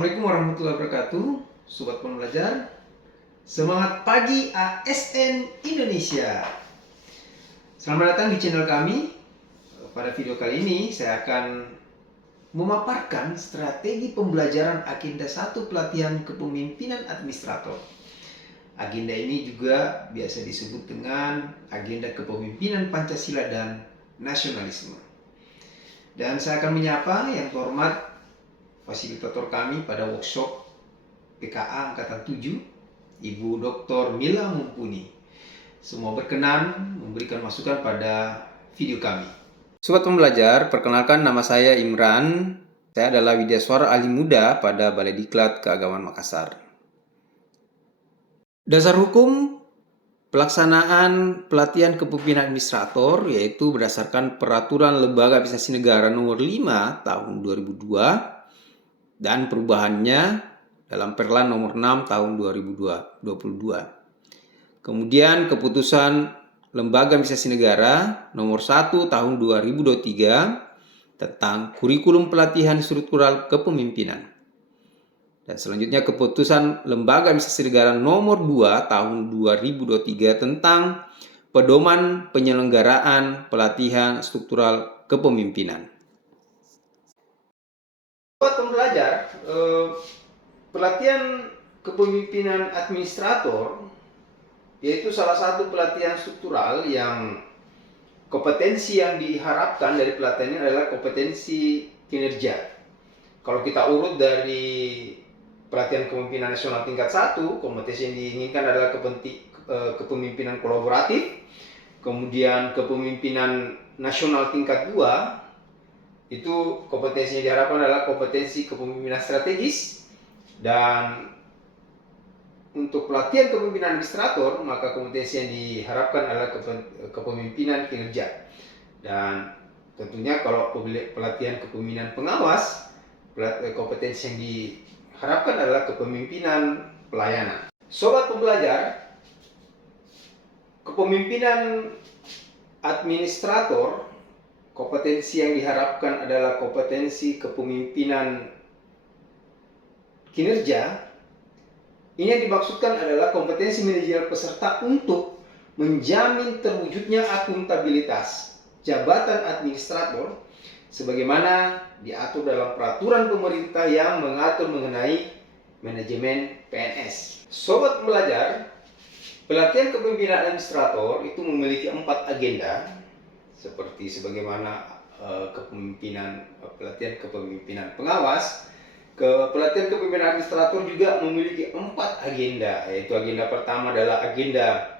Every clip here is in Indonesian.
Assalamualaikum warahmatullahi wabarakatuh, Sobat Pembelajar. Semangat pagi ASN Indonesia. Selamat datang di channel kami. Pada video kali ini saya akan memaparkan strategi pembelajaran agenda 1 pelatihan kepemimpinan administrator. Agenda ini juga biasa disebut dengan agenda kepemimpinan Pancasila dan nasionalisme. Dan saya akan menyapa yang terhormat fasilitator kami pada workshop PKA Angkatan 7, Ibu Dr. Mila Mumpuni. Semua berkenan memberikan masukan pada video kami. Sobat pembelajar, perkenalkan nama saya Imran. Saya adalah Widyaswara Ahli Muda pada Balai Diklat Keagamaan Makassar. Dasar hukum pelaksanaan pelatihan kepemimpinan administrator yaitu berdasarkan Peraturan Lembaga Administrasi Negara Nomor 5 Tahun 2002 dan perubahannya dalam Perlan nomor 6 tahun 2022. Kemudian keputusan Lembaga Administrasi Negara nomor 1 tahun 2023 tentang kurikulum pelatihan struktural kepemimpinan. Dan selanjutnya keputusan Lembaga Administrasi Negara nomor 2 tahun 2023 tentang pedoman penyelenggaraan pelatihan struktural kepemimpinan. Buat pembelajar, pelatihan kepemimpinan administrator yaitu salah satu pelatihan struktural yang kompetensi yang diharapkan dari pelatihan ini adalah kompetensi kinerja. Kalau kita urut dari pelatihan kepemimpinan nasional tingkat 1, kompetensi yang diinginkan adalah kepemimpinan kolaboratif, kemudian kepemimpinan nasional tingkat 2, itu kompetensi yang diharapkan adalah kompetensi kepemimpinan strategis. Dan untuk pelatihan kepemimpinan administrator, maka kompetensi yang diharapkan adalah kepemimpinan kinerja. Dan tentunya kalau pelatihan kepemimpinan pengawas, kompetensi yang diharapkan adalah kepemimpinan pelayanan. Sobat pembelajar, kepemimpinan administrator, kompetensi yang diharapkan adalah kompetensi kepemimpinan kinerja. Ini yang dimaksudkan adalah kompetensi manajer peserta untuk menjamin terwujudnya akuntabilitas jabatan administrator sebagaimana diatur dalam peraturan pemerintah yang mengatur mengenai manajemen PNS. Sobat pembelajar, pelatihan kepemimpinan administrator itu memiliki 4 agenda seperti sebagaimana pelatihan kepemimpinan pengawas. Pelatihan kepemimpinan administrator juga memiliki 4 agenda, yaitu agenda pertama adalah agenda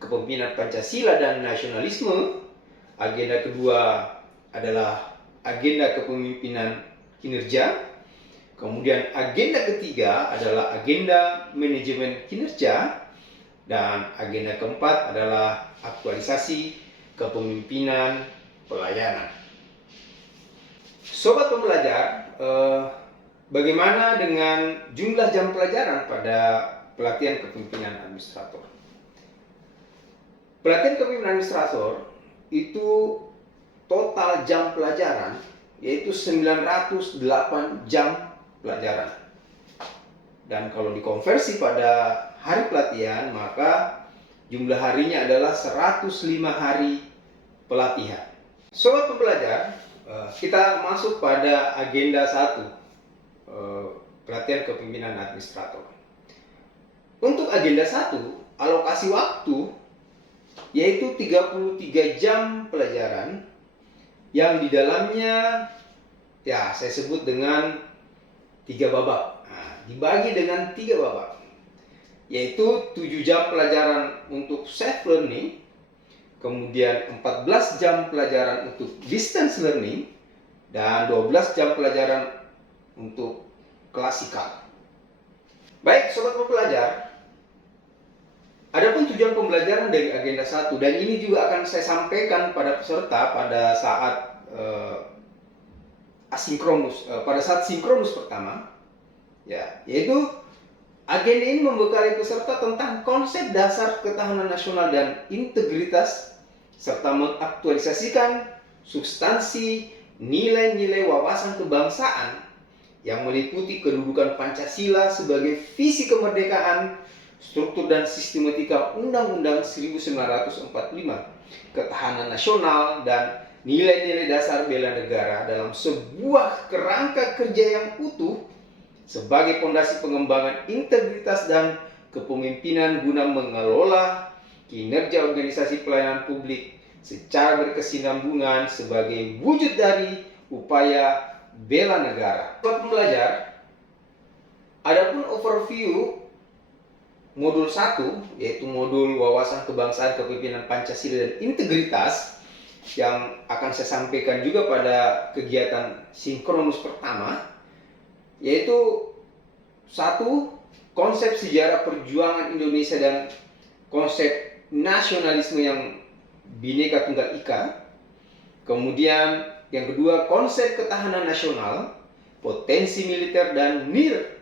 kepemimpinan Pancasila dan nasionalisme, agenda kedua adalah agenda kepemimpinan kinerja, kemudian agenda ketiga adalah agenda manajemen kinerja, dan agenda keempat adalah aktualisasi kepemimpinan pelayanan. Sobat pembelajar, bagaimana dengan jumlah jam pelajaran pada pelatihan kepemimpinan administrator? Pelatihan kepemimpinan administrator itu total jam pelajaran yaitu 908 jam pelajaran. Dan kalau dikonversi pada hari pelatihan, maka jumlah harinya adalah 105 hari pelatihan. Sobat pembelajar, kita masuk pada agenda 1, pelatihan kepemimpinan administrator. Untuk agenda 1, alokasi waktu yaitu 33 jam pelajaran yang di dalamnya saya sebut dengan 3 babak. Dibagi dengan 3 babak, yaitu 7 jam pelajaran untuk self learning, kemudian 14 jam pelajaran untuk distance learning, dan 12 jam pelajaran untuk klasikal. Baik, sobat pembelajar, adapun tujuan pembelajaran dari agenda 1, dan ini juga akan saya sampaikan pada peserta pada saat pada saat sinkronus pertama, yaitu agenda ini membekali peserta tentang konsep dasar ketahanan nasional dan integritas, serta mengaktualisasikan substansi nilai-nilai wawasan kebangsaan yang meliputi kedudukan Pancasila sebagai visi kemerdekaan, struktur dan sistematika Undang-Undang 1945, ketahanan nasional, dan nilai-nilai dasar bela negara dalam sebuah kerangka kerja yang utuh sebagai fondasi pengembangan integritas dan kepemimpinan guna mengelola kinerja organisasi pelayanan publik secara berkesinambungan sebagai wujud dari upaya bela negara. Buat pembelajar, adapun overview modul 1, yaitu modul wawasan kebangsaan, kepemimpinan Pancasila dan integritas, yang akan saya sampaikan juga pada kegiatan sinkronus pertama, yaitu 1. Konsep sejarah perjuangan Indonesia dan konsep nasionalisme yang Bhinneka Tunggal Ika. Kemudian yang kedua, konsep ketahanan nasional, potensi militer dan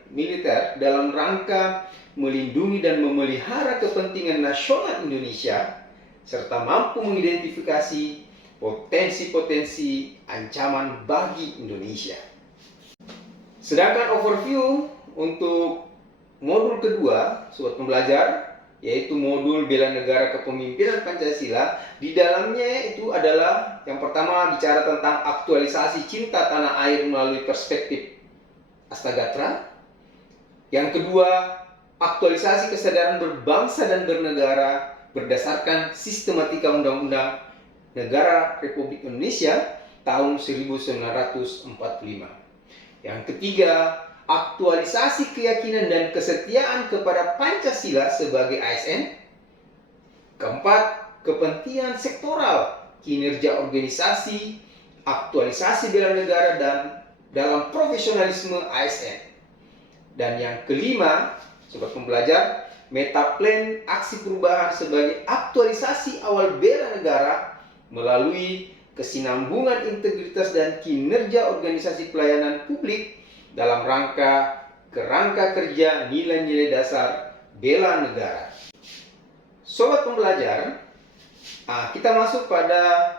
militer dalam rangka melindungi dan memelihara kepentingan nasional Indonesia, serta mampu mengidentifikasi potensi-potensi ancaman bagi Indonesia. Sedangkan overview untuk modul kedua, sobat pembelajar, yaitu modul bela negara kepemimpinan Pancasila, di dalamnya itu adalah yang pertama bicara tentang aktualisasi cinta tanah air melalui perspektif Astagatra. Yang kedua, aktualisasi kesadaran berbangsa dan bernegara berdasarkan sistematika Undang-Undang Negara Republik Indonesia tahun 1945. Yang ketiga, aktualisasi keyakinan dan kesetiaan kepada Pancasila sebagai ASN. Keempat, kepentingan sektoral, kinerja organisasi, aktualisasi bela negara dan dalam profesionalisme ASN. Dan yang kelima, sobat pembelajar, metaplan aksi perubahan sebagai aktualisasi awal bela negara melalui kesinambungan integritas dan kinerja organisasi pelayanan publik dalam kerangka kerja nilai-nilai dasar bela negara. Sobat pembelajar, kita masuk pada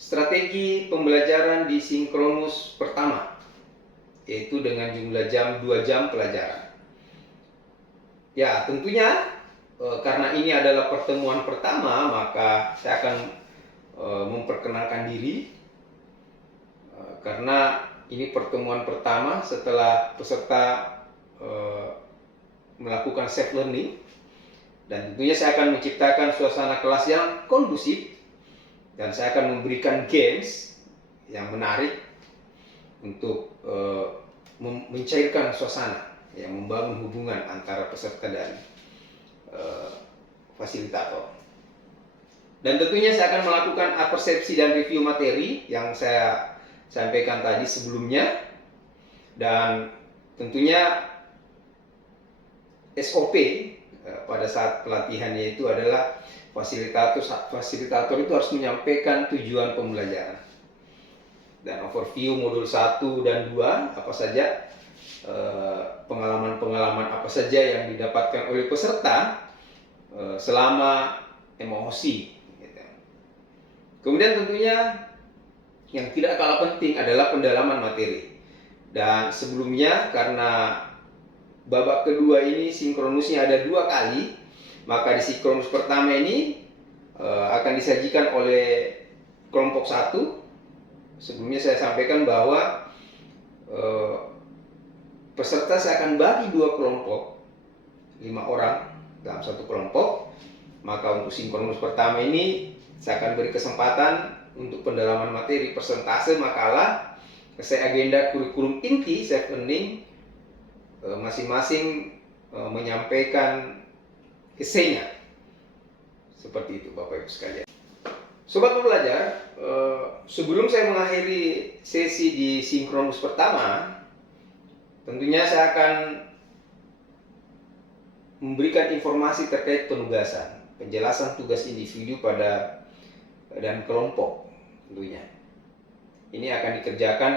strategi pembelajaran di sinkronus pertama, yaitu dengan jumlah jam 2 jam pelajaran. Ya, tentunya karena ini adalah pertemuan pertama, maka saya akan memperkenalkan diri, karena ini pertemuan pertama setelah peserta melakukan self learning, dan tentunya saya akan menciptakan suasana kelas yang kondusif, dan saya akan memberikan games yang menarik untuk mencairkan suasana, yang membangun hubungan antara peserta dan fasilitator. Dan tentunya saya akan melakukan persepsi dan review materi yang saya sampaikan tadi sebelumnya, dan tentunya SOP pada saat pelatihannya itu adalah fasilitator itu harus menyampaikan tujuan pembelajaran dan overview modul 1 dan 2, apa saja pengalaman-pengalaman apa saja yang didapatkan oleh peserta selama emosi. Kemudian tentunya yang tidak kalah penting adalah pendalaman materi. Dan sebelumnya, karena babak kedua ini sinkronusnya ada 2 kali, maka di sinkronus pertama ini akan disajikan oleh kelompok 1. Sebelumnya saya sampaikan bahwa peserta saya akan bagi 2 kelompok, 5 orang dalam satu kelompok. Maka untuk sinkronus pertama ini saya akan beri kesempatan untuk pendalaman materi, persentase makalah, essay agenda, kurikulum inti self learning, masing-masing menyampaikan esainya. Seperti itu Bapak Ibu sekalian. Sobat pembelajar, sebelum saya mengakhiri sesi di sinkronus pertama, tentunya saya akan memberikan informasi terkait penugasan, penjelasan tugas individu dan kelompok tentunya. Ini akan dikerjakan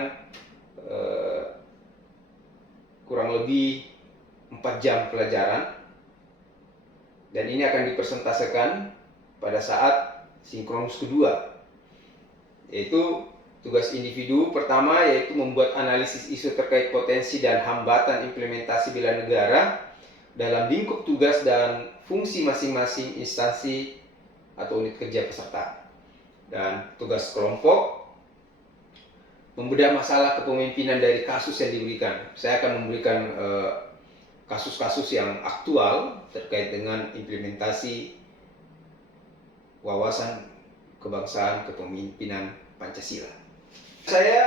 kurang lebih 4 jam pelajaran, dan ini akan dipresentasikan pada saat sinkronus kedua, yaitu Tugas individu pertama yaitu membuat analisis isu terkait potensi dan hambatan implementasi bela negara dalam lingkup tugas dan fungsi masing-masing instansi atau unit kerja peserta. Dan tugas kelompok membedah masalah kepemimpinan dari kasus yang diberikan. Saya akan memberikan kasus-kasus yang aktual terkait dengan implementasi wawasan kebangsaan kepemimpinan Pancasila. Saya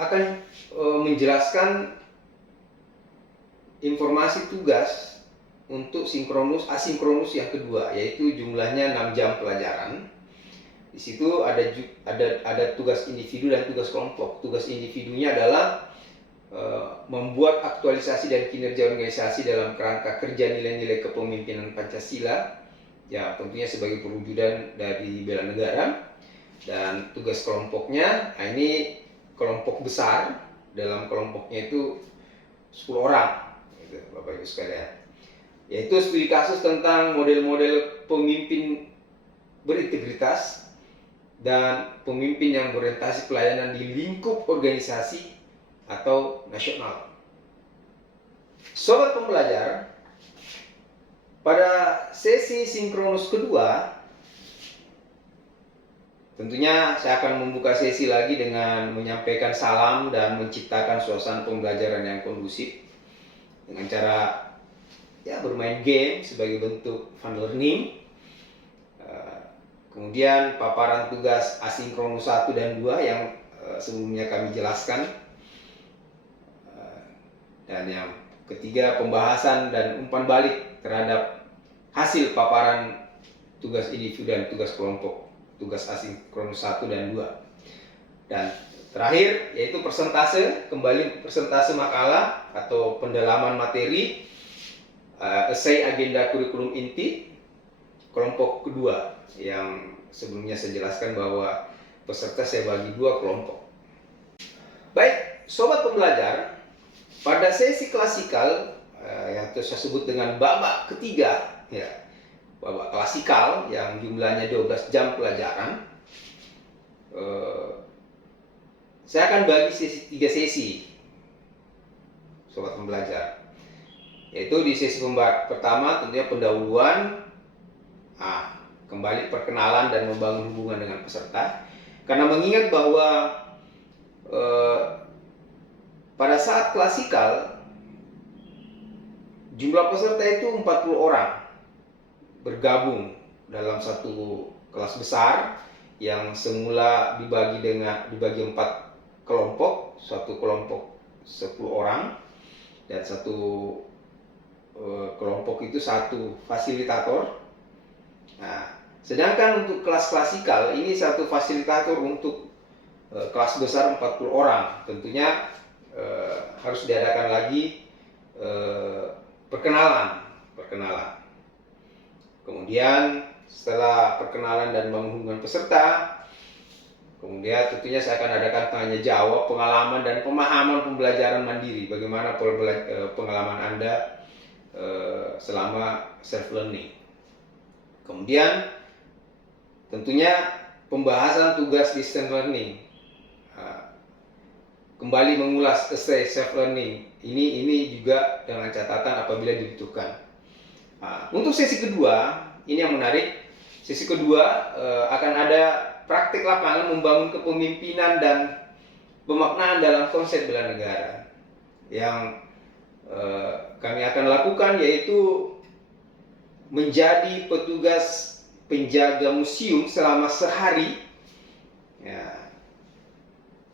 akan menjelaskan informasi tugas untuk asinkronus yang kedua, yaitu jumlahnya 6 jam pelajaran. Di situ ada tugas individu dan tugas kelompok. Tugas individunya adalah membuat aktualisasi dan kinerja organisasi dalam kerangka kerja nilai-nilai kepemimpinan Pancasila, ya tentunya sebagai perwujudan dari bela negara. Dan tugas kelompoknya, ini kelompok besar, dalam kelompoknya itu 10 orang, gitu, Bapak Ibu sekalian. Yaitu studi kasus tentang model-model pemimpin berintegritas dan pemimpin yang berorientasi pelayanan di lingkup organisasi atau nasional. Sobat pembelajar, pada sesi sinkronus kedua, tentunya saya akan membuka sesi lagi dengan menyampaikan salam dan menciptakan suasana pembelajaran yang kondusif dengan cara bermain game sebagai bentuk fun learning. Kemudian paparan tugas asinkronus 1 dan 2 yang sebelumnya kami jelaskan. Dan yang ketiga, pembahasan dan umpan balik terhadap hasil paparan tugas individu dan tugas kelompok, tugas asinkronus 1 dan 2. Dan terakhir yaitu persentase, kembali persentase makalah atau pendalaman materi, esai agenda kurikulum inti kelompok kedua, yang sebelumnya saya jelaskan bahwa peserta saya bagi 2 kelompok. Baik, sobat pembelajar, pada sesi klasikal yang saya sebut dengan babak ketiga, babak klasikal yang jumlahnya 12 jam pelajaran, saya akan bagi 3 sesi, sobat pembelajar. Yaitu di sesi pertama tentunya pendahuluan, kembali perkenalan dan membangun hubungan dengan peserta. Karena mengingat bahwa pada saat klasikal jumlah peserta itu 40 orang bergabung dalam satu kelas besar yang semula dibagi 4 kelompok, satu kelompok 10 orang dan satu kelompok itu 1 fasilitator. Nah, sedangkan untuk kelas klasikal ini 1 fasilitator untuk kelas besar 40 orang. Tentunya harus diadakan lagi perkenalan. Kemudian setelah perkenalan dan menghubungkan peserta, kemudian tentunya saya akan adakan tanya jawab, pengalaman dan pemahaman pembelajaran mandiri. Bagaimana pengalaman Anda selama self learning. Kemudian tentunya pembahasan tugas distance learning. Kembali mengulas essay self learning. Ini juga dengan catatan apabila dibutuhkan. Untuk sesi kedua, ini yang menarik. Sesi kedua akan ada praktik lapangan membangun kepemimpinan dan pemaknaan dalam konsep bela negara. Yang kami akan lakukan yaitu menjadi petugas penjaga museum selama sehari.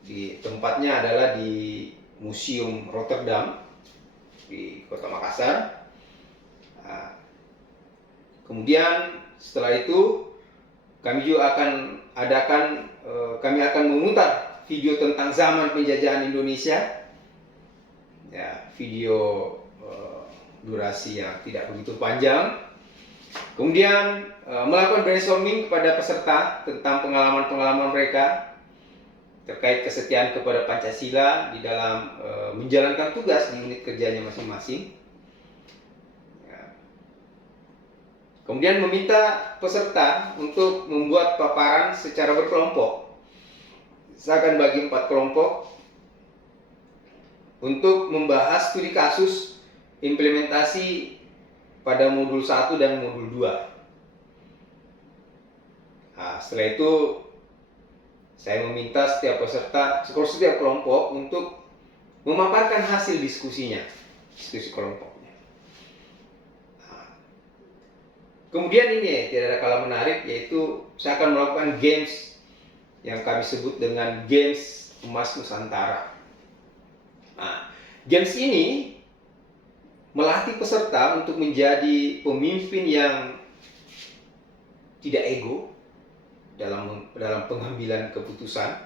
Di tempatnya adalah di Museum Rotterdam di Kota Makassar. Kemudian setelah itu kami juga akan memutar video tentang zaman penjajahan Indonesia, video durasi yang tidak begitu panjang. Kemudian melakukan brainstorming kepada peserta tentang pengalaman-pengalaman mereka terkait kesetiaan kepada Pancasila di dalam menjalankan tugas di unit kerjanya masing-masing. Kemudian meminta peserta untuk membuat paparan secara berkelompok. saya akan bagi 4 kelompok untuk membahas studi kasus implementasi pada modul 1 dan modul 2. Nah, setelah itu saya meminta setiap peserta, setiap kelompok untuk memaparkan hasil diskusi kelompoknya. Nah, kemudian ini tidak ada kalah menarik, yaitu saya akan melakukan games yang kami sebut dengan games Emas Nusantara. Nah, games ini melatih peserta untuk menjadi pemimpin yang tidak ego dalam pengambilan keputusan,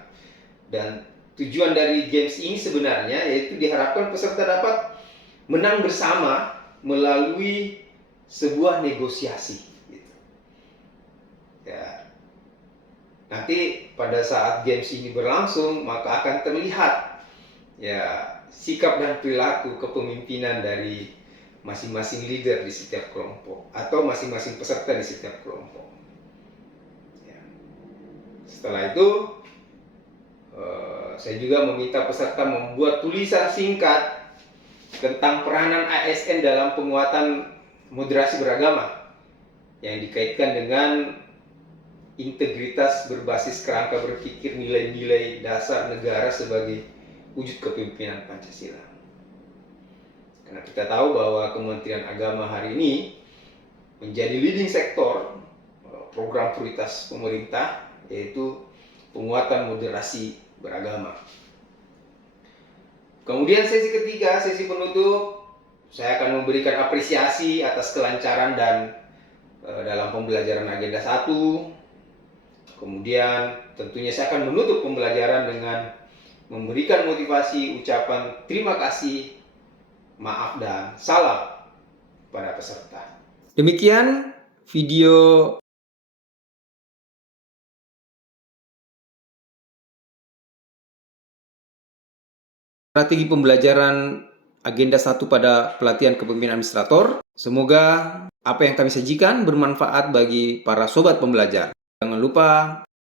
dan tujuan dari games ini sebenarnya yaitu diharapkan peserta dapat menang bersama melalui sebuah negosiasi. Ya, nanti pada saat games ini berlangsung maka akan terlihat ya sikap dan perilaku kepemimpinan dari masing-masing leader di setiap kelompok atau masing-masing peserta di setiap kelompok. Setelah itu saya juga meminta peserta membuat tulisan singkat tentang peranan ASN dalam penguatan moderasi beragama yang dikaitkan dengan integritas berbasis kerangka berpikir nilai-nilai dasar negara sebagai wujud kepemimpinan Pancasila. Karena kita tahu bahwa Kementerian Agama hari ini menjadi leading sektor program prioritas pemerintah, yaitu penguatan moderasi beragama. Kemudian sesi ketiga, sesi penutup, saya akan memberikan apresiasi atas kelancaran dan dalam pembelajaran agenda 1. Kemudian tentunya saya akan menutup pembelajaran dengan memberikan motivasi, ucapan terima kasih, maaf, dan salam kepada peserta. Demikian video strategi pembelajaran agenda 1 pada pelatihan kepemimpinan administrator. Semoga apa yang kami sajikan bermanfaat bagi para sobat pembelajar. Jangan lupa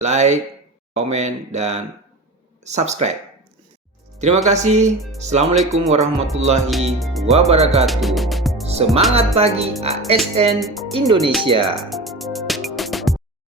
like, komen, dan subscribe. Terima kasih. Assalamualaikum warahmatullahi wabarakatuh. Semangat pagi ASN Indonesia.